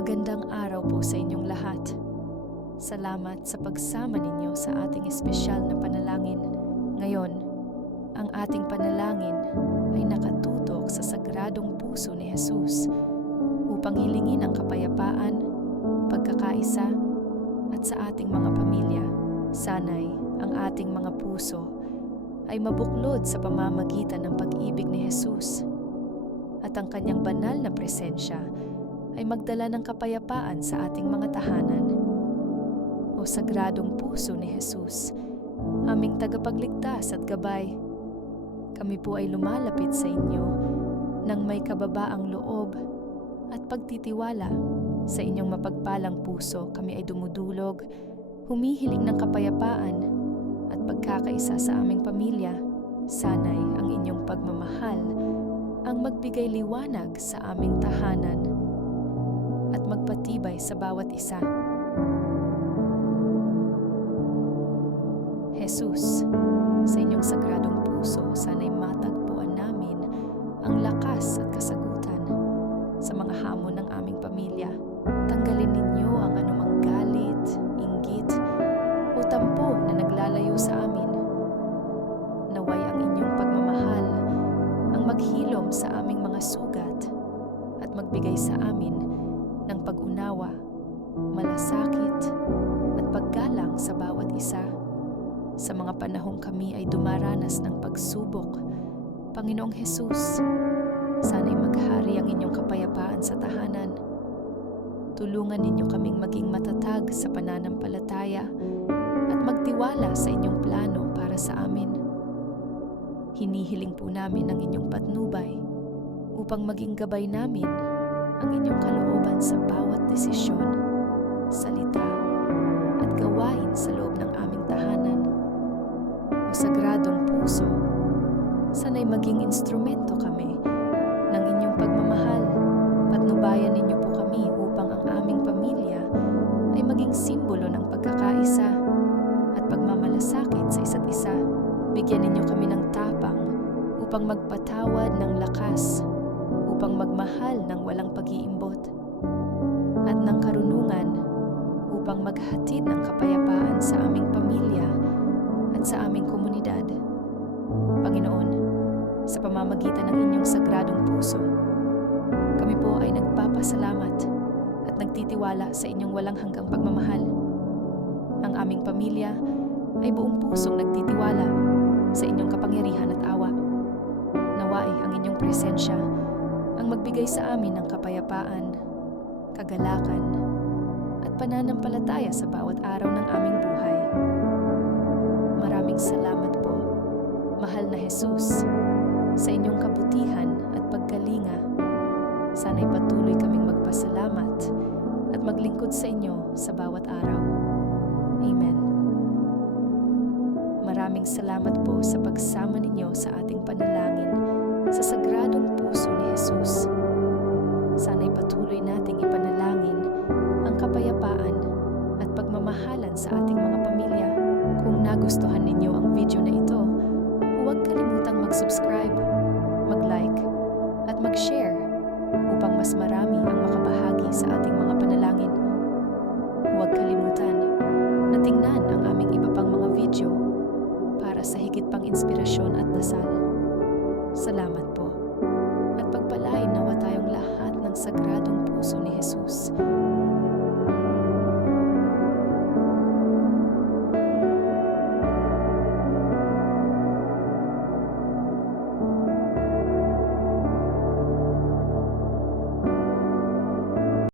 Magandang araw po sa inyong lahat. Salamat sa pagsama ninyo sa ating espesyal na panalangin. Ngayon, ang ating panalangin ay nakatutok sa sagradong puso ni Jesus upang hilingin ang kapayapaan, pagkakaisa, at sa ating mga pamilya. Sana'y ang ating mga puso ay mabuklod sa pamamagitan ng pag-ibig ni Jesus at ang kanyang banal na presensya ay magdala ng kapayapaan sa ating mga tahanan. O sagradong puso ni Jesus, aming tagapagligtas at gabay, kami po ay lumalapit sa inyo nang may kababaang loob at pagtitiwala. Sa inyong mapagpalang puso kami ay dumudulog, humihiling ng kapayapaan at pagkakaisa sa aming pamilya. Sana'y ang inyong pagmamahal ang magbigay liwanag sa aming tahanan at magpatibay sa bawat isa. Jesus, sa inyong sagradong puso, sana'y matagpuan namin ang lakas at kasagutan sa mga hamon ng aming pamilya. Tanggalin ninyo ang anumang galit, inggit, o tampo na naglalayo sa amin. Naway ang inyong pagmamahal ang maghilom sa aming mga sugat at magbigay sa amin ng pag-unawa, malasakit, at paggalang sa bawat isa. Sa mga panahong kami ay dumaranas ng pagsubok, Panginoong Jesus, sana'y maghari ang inyong kapayapaan sa tahanan. Tulungan ninyo kaming maging matatag sa pananampalataya at magtiwala sa inyong plano para sa amin. Hinihiling po namin ang inyong patnubay upang maging gabay namin ang inyong kalooban sa bawat desisyon, salita, at gawain sa loob ng aming tahanan. O sagradong puso, sana'y maging instrumento kami ng inyong pagmamahal. Patnubayan ninyo po kami upang ang aming pamilya ay maging simbolo ng pagkakaisa at pagmamalasakit sa isa't isa. Bigyan ninyo kami ng tapang upang magpatawad ng lakas, upang magmahal ng walang pag-iimbot, at ng karunungan upang maghatid ng kapayapaan sa aming pamilya at sa aming komunidad. Panginoon, sa pamamagitan ng inyong sagradong puso, kami po ay nagpapasalamat at nagtitiwala sa inyong walang hanggang pagmamahal. Ang aming pamilya ay buong pusong nagtitiwala sa inyong kapangyarihan at awa. Naway ang inyong presensya ang magbigay sa amin ng kapayapaan, kagalakan, at pananampalataya sa bawat araw ng aming buhay. Maraming salamat po, mahal na Jesus, sa inyong kabutihan at pagkalinga. Sana'y patuloy kaming magpasalamat at maglingkod sa inyo sa bawat araw. Amen. Maraming salamat po sa pagsama ninyo sa ating panalangin sa sagradong puso ni Jesus. Sana'y patuloy nating ipanalangin ang kapayapaan at pagmamahalan sa ating mga pamilya. Kung nagustuhan ninyo ang video na ito, huwag kalimutang mag-subscribe, mag-like, at mag-share upang mas marami ang makabahagi sa ating mga panalangin. Huwag kalimutan na tingnan ang aming iba pang mga video para sa higit pang inspirasyon at dasal. Salamat po, at pagpalain nawa tayong lahat ng sagradong puso ni Jesus